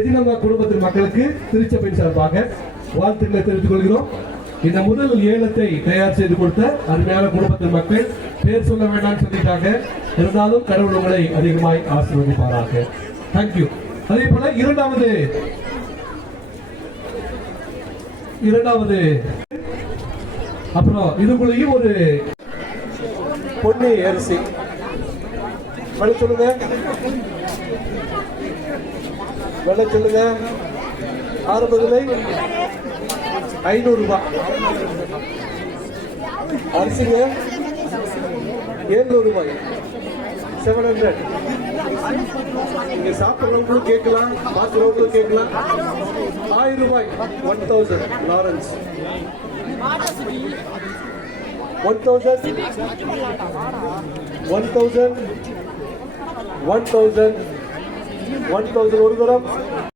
ரெஜினம்மா குடும்பத்தின் மக்களுக்கு திருச்சபை சார்பாக வாழ்த்துக்களை தெரிவித்துக் கொள்கிறோம். இந்த முதல் ஏலத்தை தயார் செய்து கொடுத்த அருமையான குடும்பத்தின் மக்கள் பேர் சொல்ல வேண்டாம் சொல்லிட்டாங்க. இருந்தாலும் கடவுள் உங்களை அதிகமாய் ஆசீர்வதிப்பாராக. தேங்க்யூ. அதே போல இரண்டாவது அப்புறம் இதுக்குள்ளேயும் ஒரு பொன்னி அரிசி விலை சொல்லுங்க, விலை சொல்லுங்க. ஆரம்ப விலை 500 ரூபாய். அரிசிங்க 700 ரூபாய், 700. நீங்க சாப்பிட்றவங்களும் கேட்கலாம், பார்க்கிறவங்களும் கேட்கலாம். 1000 ரூபாய் 1000 லாரன்ஸ் 1000 ஒரு தரம்